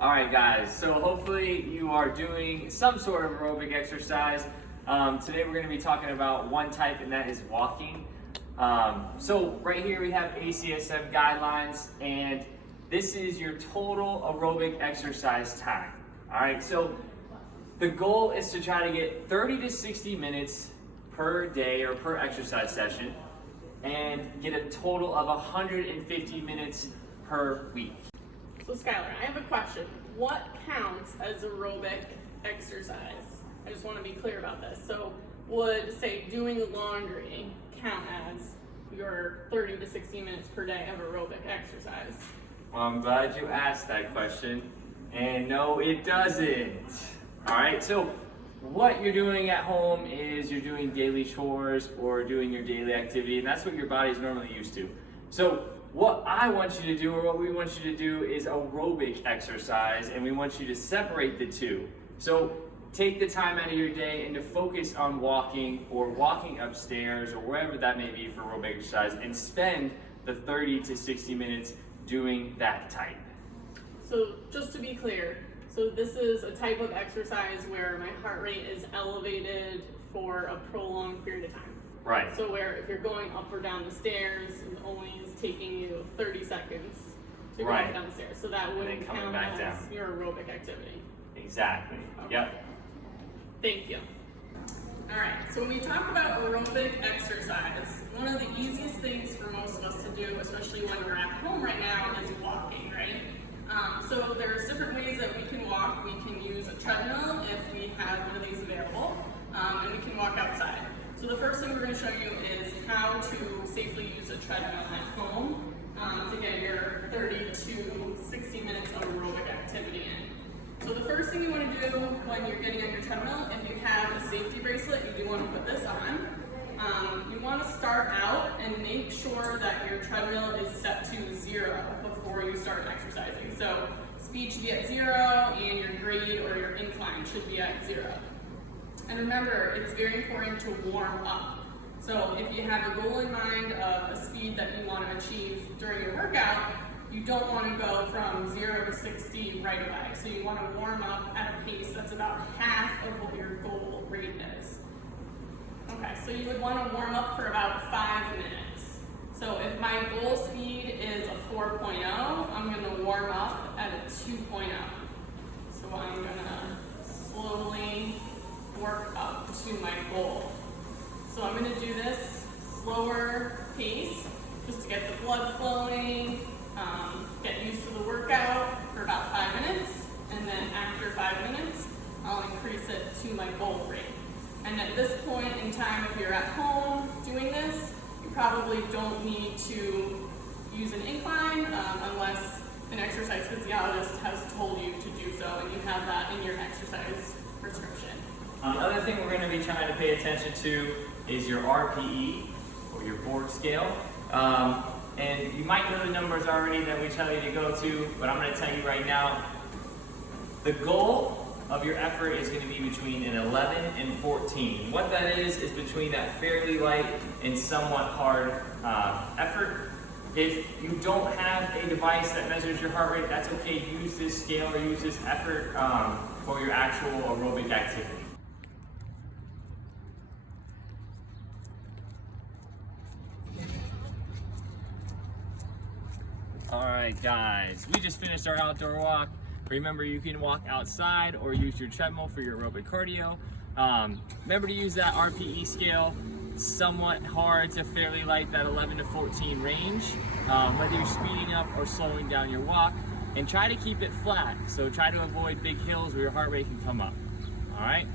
All right, guys, so hopefully you are doing some sort of aerobic exercise. Today we're going to be talking about one type, and that is walking. So right here we have ACSM guidelines, and this is your total aerobic exercise time. All right, so the goal is to try to get 30 to 60 minutes per day or per exercise session and get a total of 150 minutes per week. So Skylar, I have a question. What counts as aerobic exercise? I just want to be clear about this. So would, say, doing laundry count as your 30 to 60 minutes per day of aerobic exercise? Well, I'm glad you asked that question. And no, it doesn't. All right, so what you're doing at home is you're doing daily chores or doing your daily activity, and that's what your body's normally used to. So what I want you to do, or what we want you to do, is aerobic exercise, and we want you to separate the two. So take the time out of your day and to focus on walking or walking upstairs or wherever that may be for aerobic exercise, and spend the 30 to 60 minutes doing that type. So just to be clear, so this is a type of exercise where my heart rate is elevated for a prolonged period of time. Right. So where if you're going up or down the stairs, it only is taking you 30 seconds to go up down the stairs. So that wouldn't count as your aerobic activity. Exactly. Okay. Yep. Thank you. All right, so when we talk about aerobic exercise, one of the easiest things for most of us to do, especially when we're at home right now, is walking, right? So there's different ways that we can walk. We can use a treadmill if we have one of these available, and we can walk outside. So the first thing we're going to show you is how to safely use a treadmill at home to get your 30 to 60 minutes of aerobic activity in. So the first thing you want to do when you're getting on your treadmill, if you have a safety bracelet, you do want to put this on. You want to start out and make sure that your treadmill is set to 0 before you start exercising. So speed should be at 0, and your grade or your incline should be at 0. And remember, it's very important to warm up. So if you have a goal in mind of a speed that you want to achieve during your workout, you don't want to go from 0 to 60 right away. So you want to warm up at a pace that's about half of what your goal rate is. Okay, so you would want to warm up for about 5 minutes. So if my goal speed is a 4.0, I'm going to warm up at a 2.0. So I'm going to slowly work up to my goal. So I'm going to do this slower pace just to get the blood flowing, get used to the workout for about 5 minutes, and then after 5 minutes, I'll increase it to my goal rate. And at this point in time, if you're at home doing this, you probably don't need to use an incline unless an exercise physiologist has told you to do so and you have that in your exercise prescription. The other thing we're going to be trying to pay attention to is your RPE, or your Borg scale. And you might know the numbers already that we tell you to go to, but I'm going to tell you right now, the goal of your effort is going to be between an 11 and 14. What that is between that fairly light and somewhat hard effort. If you don't have a device that measures your heart rate, that's okay. Use this scale or use this effort for your actual aerobic activity. All right, guys, we just finished our outdoor walk. Remember, you can walk outside or use your treadmill for your aerobic cardio. Remember to use that RPE scale, somewhat hard to fairly light, that 11 to 14 range, whether you're speeding up or slowing down your walk, and try to keep it flat. So try to avoid big hills where your heart rate can come up. All right?